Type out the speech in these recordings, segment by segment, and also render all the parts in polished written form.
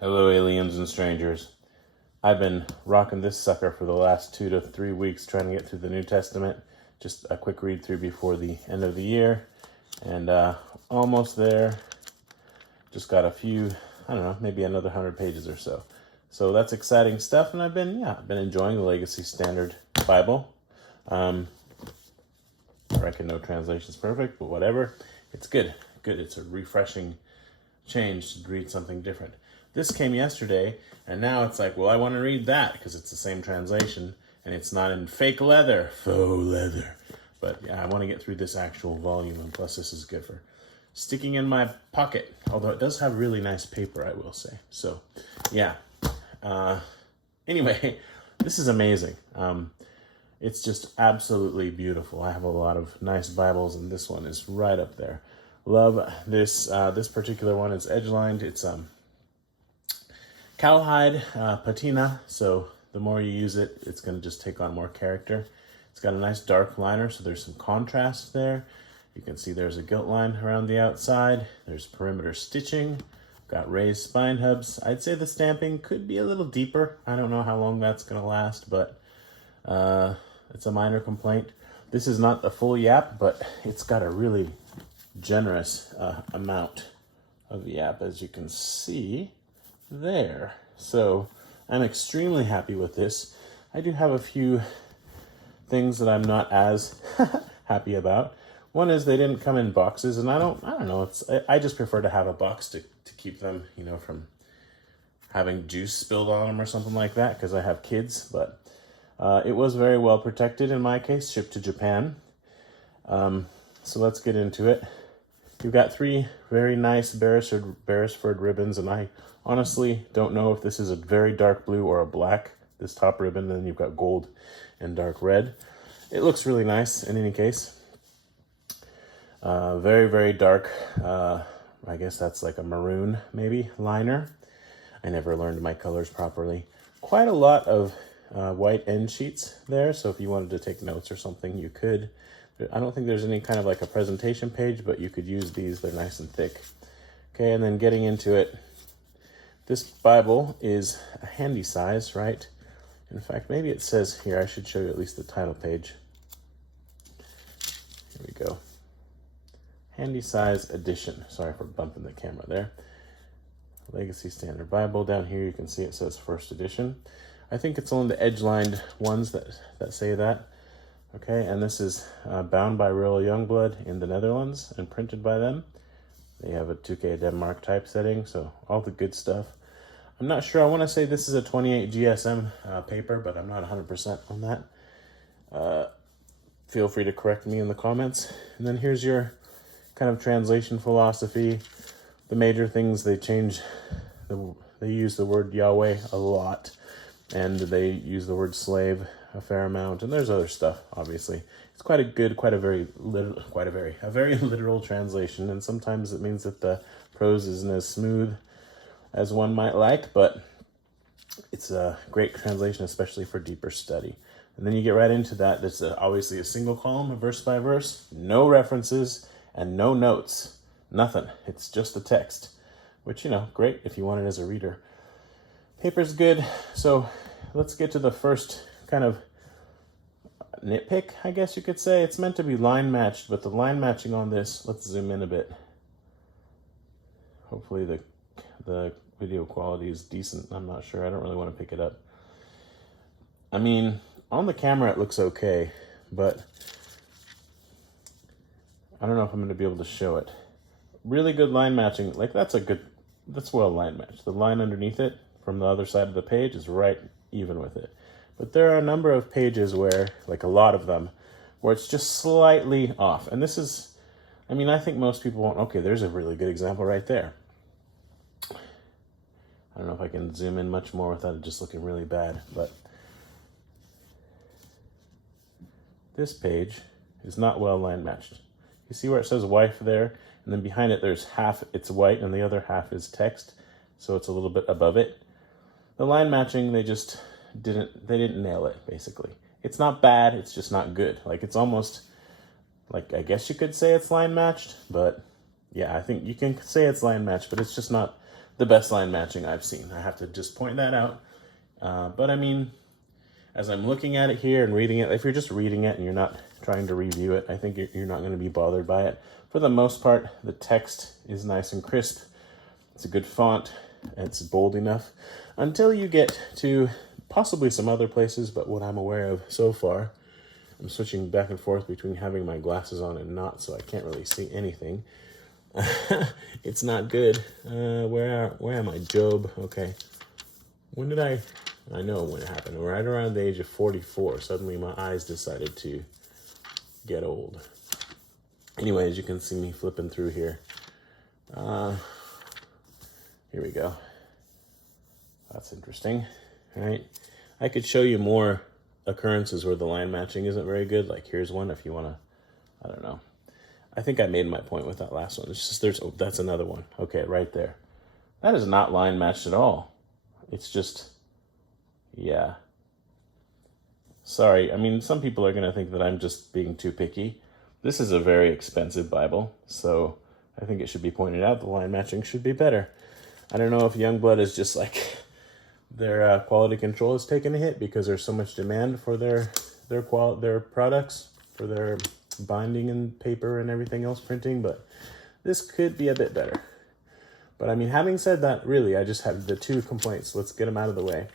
Hello, aliens and strangers. I've been rocking this sucker for the last 2 to 3 weeks trying to get through the New Testament. Just a quick read through before the end of the year. And almost there. Just got a few, I don't know, maybe another 100 pages or so. So that's exciting stuff. And I've been enjoying the Legacy Standard Bible. I reckon no translation's perfect, but whatever. It's good. It's a refreshing change to read something different. This came yesterday, and now it's like, well, I want to read that because it's the same translation, and it's not in faux leather. But yeah, I want to get through this actual volume, and plus this is good for sticking in my pocket. Although it does have really nice paper, I will say. So, yeah. Anyway, this is amazing. It's just absolutely beautiful. I have a lot of nice Bibles, and this one is right up there. Love this. This particular one is edge-lined. It's Cowhide patina, so the more you use it, it's going to just take on more character. It's got a nice dark liner, so there's some contrast there. You can see there's a gilt line around the outside. There's perimeter stitching. Got raised spine hubs. I'd say the stamping could be a little deeper. I don't know how long that's going to last, but it's a minor complaint. This is not the full yap, but it's got a really generous amount of yap, as you can see there. So I'm extremely happy with this. I do have a few things that I'm not as happy about. One is they didn't come in boxes, and I don't know, I just prefer to have a box to keep them, from having juice spilled on them or something like that, because I have kids. But it was very well protected in my case, shipped to Japan. So let's get into it. You've got 3 very nice Beresford ribbons, and I honestly don't know if this is a very dark blue or a black, this top ribbon. Then you've got gold and dark red. It looks really nice in any case. Very, very dark. I guess that's like a maroon, maybe, liner. I never learned my colors properly. Quite a lot of white end sheets there, so if you wanted to take notes or something, you could. I don't think there's any kind of like a presentation page, but you could use these. They're nice and thick. Okay, and then getting into it, this Bible is a handy size, right? In fact, maybe it says here, I should show you at least the title page. Here we go. Handy size edition. Sorry for bumping the camera there. Legacy Standard Bible. Down here you can see it says first edition. I think it's only the edge-lined ones that say that. Okay, and this is bound by Royal Youngblood in the Netherlands and printed by them. They have a 2K Denmark typesetting, so all the good stuff. I'm not sure. I want to say this is a 28 GSM paper, but I'm not 100% on that. Feel free to correct me in the comments. And then here's your kind of translation philosophy. The major things they change, they use the word Yahweh a lot, and they use the word slave a fair amount, and there's other stuff. Obviously, it's quite a very literal translation, and sometimes it means that the prose isn't as smooth as one might like, but it's a great translation, especially for deeper study. And then you get right into that. There's obviously a single column, verse by verse, no references and no notes, nothing. It's just the text, which, great if you want it as a reader. Paper's good. So let's get to the first kind of nitpick, I guess you could say. It's meant to be line matched, but the line matching on this, let's zoom in a bit. Hopefully the video quality is decent. I'm not sure. I don't really want to pick it up. I mean, on the camera it looks okay, but I don't know if I'm going to be able to show it. Really good line matching. Like that's well line matched. The line underneath it from the other side of the page is right even with it. But there are a number of pages where, like a lot of them, where it's just slightly off. And this is, I think most people won't. Okay, there's a really good example right there. I don't know if I can zoom in much more without it just looking really bad, but this page is not well line matched. You see where it says wife there, and then behind it there's half it's white and the other half is text, so it's a little bit above it. The line matching, they didn't nail it, basically. It's not bad, it's just not good. Like, it's almost like, I guess you could say it's line matched, but yeah, I think you can say it's line matched, but it's just not the best line matching I've seen. I have to just point that out. But I mean, as I'm looking at it here and reading it, if you're just reading it and you're not trying to review it, I think you're not going to be bothered by it. For the most part, the text is nice and crisp. It's a good font. It's bold enough until you get to possibly some other places, but what I'm aware of so far, I'm switching back and forth between having my glasses on and not, so I can't really see anything. It's not good. Where am I? Job. Okay. When did I know when it happened. Right around the age of 44, suddenly my eyes decided to get old. Anyway, as you can see me flipping through here. Here we go. That's interesting. All right. I could show you more occurrences where the line matching isn't very good. Like here's one if you want to, I don't know. I think I made my point with that last one. It's just that's another one. Okay, right there. That is not line matched at all. It's just, yeah. Sorry. I mean, some people are going to think that I'm just being too picky. This is a very expensive Bible, so I think it should be pointed out the line matching should be better. I don't know if Youngblood is just like their quality control has taken a hit because there's so much demand for their products, for their binding and paper and everything else printing, but this could be a bit better. But I mean, having said that, really, I just have the two complaints. Let's get them out of the way,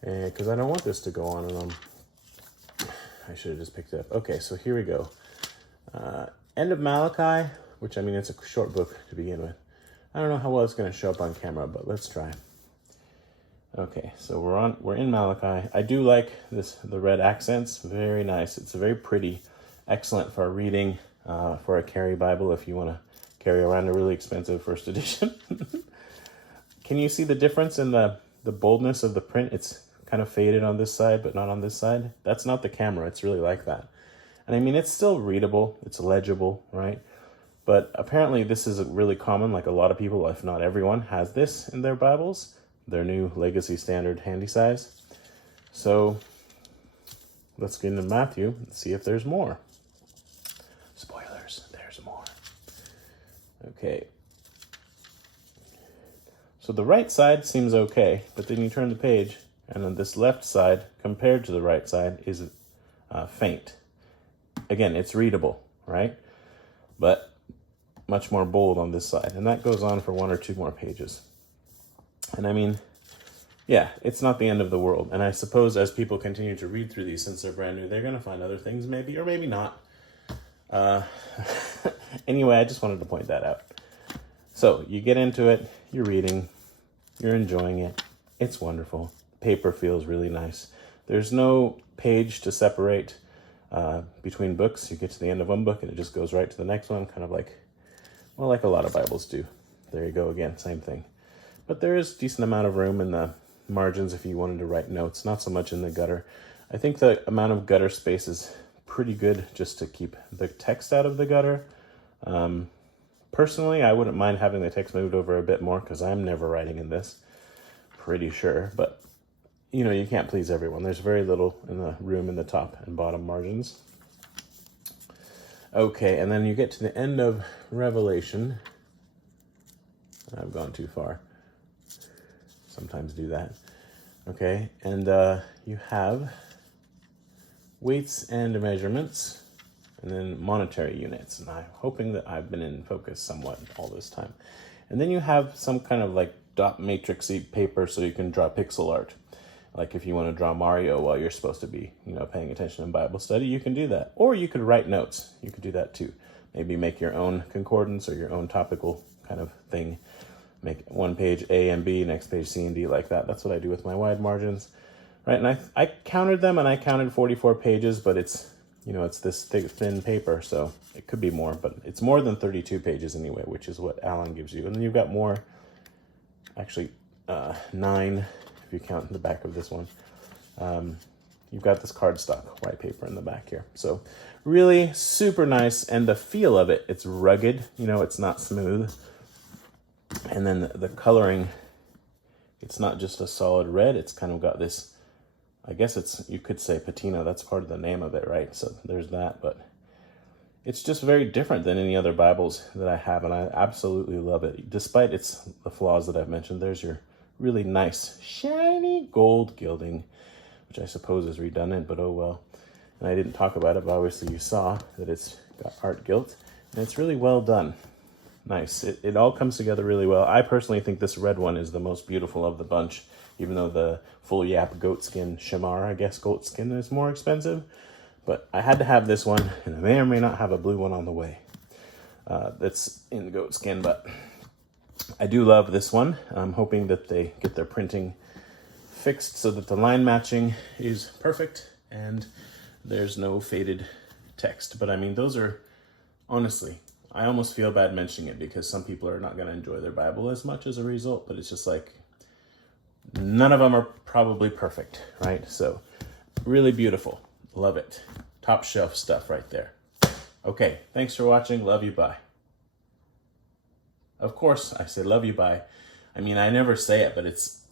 because I don't want this to go on and on. I should have just picked it up. Okay, so here we go. End of Malachi, which I mean, it's a short book to begin with. I don't know how well it's going to show up on camera, but let's try. Okay, so we're in Malachi. I do like the red accents. Very nice. It's very pretty. Excellent for reading, for a carry Bible if you want to carry around a really expensive first edition. Can you see the difference in the boldness of the print? It's kind of faded on this side, but not on this side. That's not the camera. It's really like that. And I mean, it's still readable. It's legible, right? But apparently this is really common. Like a lot of people, if not everyone, has this in their Bibles, their new Legacy Standard handy size. So let's get into Matthew and see if there's more. Spoilers, there's more. Okay. So the right side seems okay, but then you turn the page and then this left side compared to the right side is faint. Again, it's readable, right? But much more bold on this side. And that goes on for one or two more pages. And I mean, yeah, it's not the end of the world. And I suppose as people continue to read through these, since they're brand new, they're going to find other things maybe, or maybe not. Anyway, I just wanted to point that out. So you get into it, you're reading, you're enjoying it. It's wonderful. Paper feels really nice. There's no page to separate between books. You get to the end of one book and it just goes right to the next one, kind of like, well, like a lot of Bibles do. There you go again, same thing. But there is a decent amount of room in the margins if you wanted to write notes, not so much in the gutter. I think the amount of gutter space is pretty good just to keep the text out of the gutter. Personally, I wouldn't mind having the text moved over a bit more because I'm never writing in this, pretty sure. But, you know, you can't please everyone. There's very little in the room in the top and bottom margins. Okay, and then you get to the end of Revelation. I've gone too far. Sometimes do that. Okay, and you have weights and measurements, and then monetary units. And I'm hoping that I've been in focus somewhat all this time. And then you have some kind of like dot matrixy paper so you can draw pixel art. Like if you want to draw Mario while you're supposed to be, you know, paying attention in Bible study, you can do that. Or you could write notes. You could do that too. Maybe make your own concordance or your own topical kind of thing. Make one page A and B, next page C and D, like that. That's what I do with my wide margins, right? And I counted them, and I counted 44 pages, but it's, you know, it's this thick, thin paper, so it could be more, but it's more than 32 pages anyway, which is what Alan gives you. And then you've got more, actually 9, if you count the back of this one. You've got this cardstock white paper in the back here. So really super nice, and the feel of it, it's rugged, you know, it's not smooth. And then the coloring, it's not just a solid red, it's kind of got this, I guess it's, you could say patina, that's part of the name of it, right? So there's that, but it's just very different than any other Bibles that I have, and I absolutely love it. Despite the flaws that I've mentioned, there's your really nice, shiny gold gilding, which I suppose is redundant, but oh well. And I didn't talk about it, but obviously you saw that it's got art gilt, and it's really well done. Nice. It all comes together really well. I personally think this red one is the most beautiful of the bunch, even though the full yap goatskin shamar, I guess goatskin is more expensive. But I had to have this one, and I may or may not have a blue one on the way that's in the goatskin, but I do love this one. I'm hoping that they get their printing fixed so that the line matching is perfect and there's no faded text. But I mean, those are, honestly, I almost feel bad mentioning it because some people are not going to enjoy their Bible as much as a result, but it's just like, none of them are probably perfect, right? So really beautiful. Love it. Top shelf stuff right there. Okay, thanks for watching. Love you, bye. Of course, I say love you, bye. I mean, I never say it, but it's...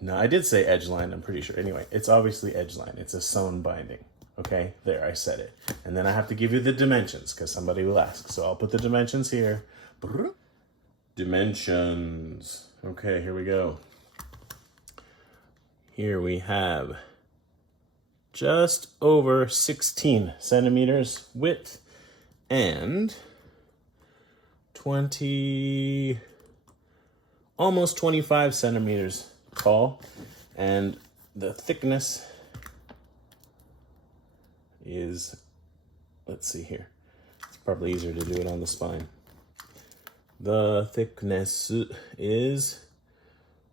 No, I did say edge line, I'm pretty sure. Anyway, it's obviously edge line. It's a sewn binding. Okay, there, I said it. And then I have to give you the dimensions because somebody will ask. So I'll put the dimensions here. Dimensions. Okay, here we go. Here we have just over 16 centimeters width and almost 25 centimeters tall, and the thickness is, let's see here, it's probably easier to do it on the spine. The thickness is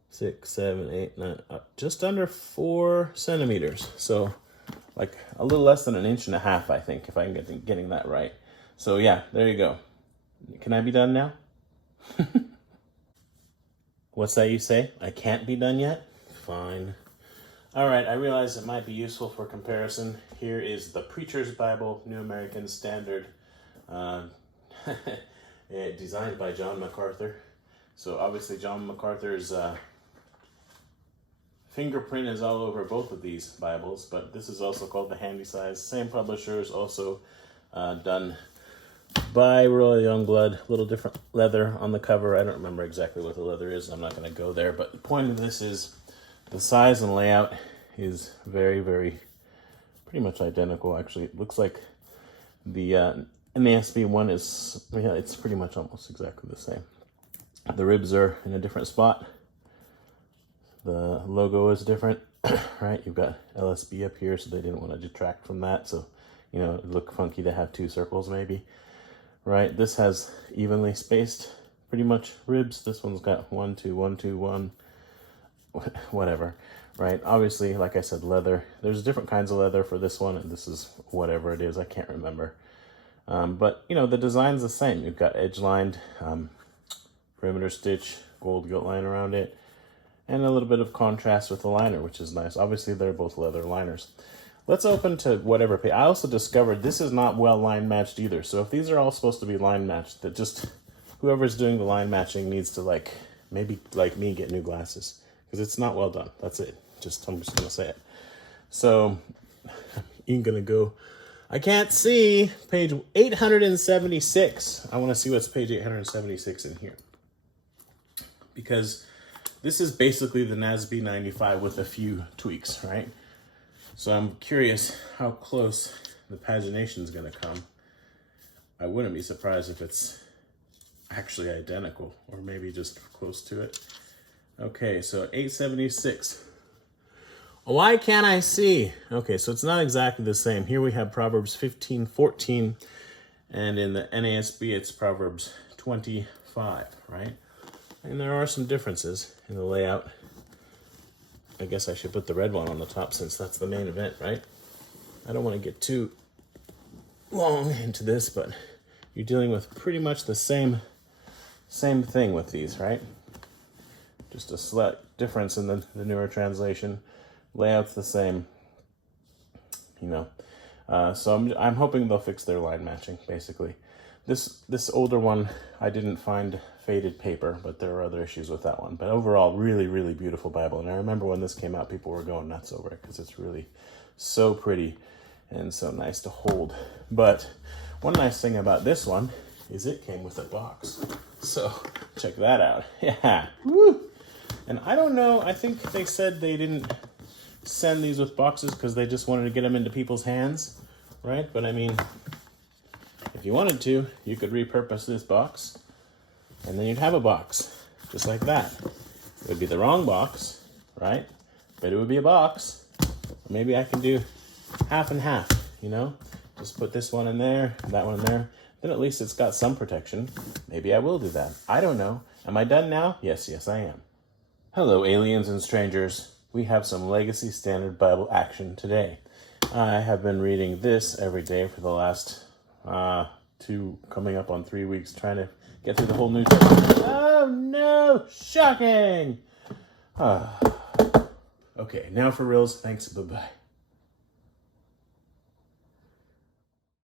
6, 7, 8, 9, just under 4 centimeters. So like a little less than 1.5 inches, I think, if I'm getting that right. So yeah, there you go. Can I be done now? What's that you say? I can't be done yet? Fine. All right, I realize it might be useful for comparison. Here is the Preacher's Bible, New American Standard, designed by John MacArthur. So obviously John MacArthur's fingerprint is all over both of these Bibles, but this is also called the Handy Size. Same publisher, is also done by Royal Youngblood. A little different leather on the cover. I don't remember exactly what the leather is. I'm not going to go there, but the point of this is the size and layout is very, very, pretty much identical. Actually, it looks like the NASB one is, yeah, it's pretty much almost exactly the same. The ribs are in a different spot. The logo is different, right? You've got LSB up here, so they didn't want to detract from that. So, you know, it'd look funky to have 2 circles maybe, right? This has evenly spaced pretty much ribs. This one's got 1, 2, 1, 2, 1, whatever, right? Obviously, like I said, leather. There's different kinds of leather for this one, and this is whatever it is. I can't remember. But, you know, the design's the same. You've got edge-lined perimeter stitch, gold gilt line around it, and a little bit of contrast with the liner, which is nice. Obviously, they're both leather liners. Let's open to whatever page. I also discovered this is not well line matched either. So if these are all supposed to be line matched, that just whoever's doing the line matching needs to, like, maybe like me, get new glasses, because it's not well done. That's it. I'm just gonna say it. So I'm gonna go. I can't see page 876. I want to see what's page 876 in here, because this is basically the NASB 95 with a few tweaks, right? So I'm curious how close the pagination is going to come. I wouldn't be surprised if it's actually identical, or maybe just close to it. Okay, so 876. Why can't I see? Okay, so it's not exactly the same. Here we have Proverbs 15:14, and in the NASB it's Proverbs 25, right? And there are some differences in the layout. I guess I should put the red one on the top since that's the main event, right? I don't want to get too long into this, but you're dealing with pretty much the same thing with these, right? Just a slight difference in the newer translation. Layout's the same, you know. So I'm hoping they'll fix their line matching, basically. This older one, I didn't find faded paper, but there are other issues with that one. But overall, really, really beautiful Bible. And I remember when this came out, people were going nuts over it because it's really so pretty. and so nice to hold. But one nice thing about this one is it came with a box. So check that out. Yeah. Woo! And I don't know, I think they said they didn't send these with boxes because they just wanted to get them into people's hands, right? But I mean, if you wanted to, you could repurpose this box and then you'd have a box just like that. It would be the wrong box, right? But it would be a box. Maybe I can do half and half, you know? Just put this one in there, that one in there. Then at least it's got some protection. Maybe I will do that. I don't know. Am I done now? Yes, I am. Hello, aliens and strangers. We have some Legacy Standard Bible action today. I have been reading this every day for the last 2, coming up on 3 weeks, trying to get through the whole New Testament. Oh no! Shocking! Okay, now for reals. Thanks. Bye-bye.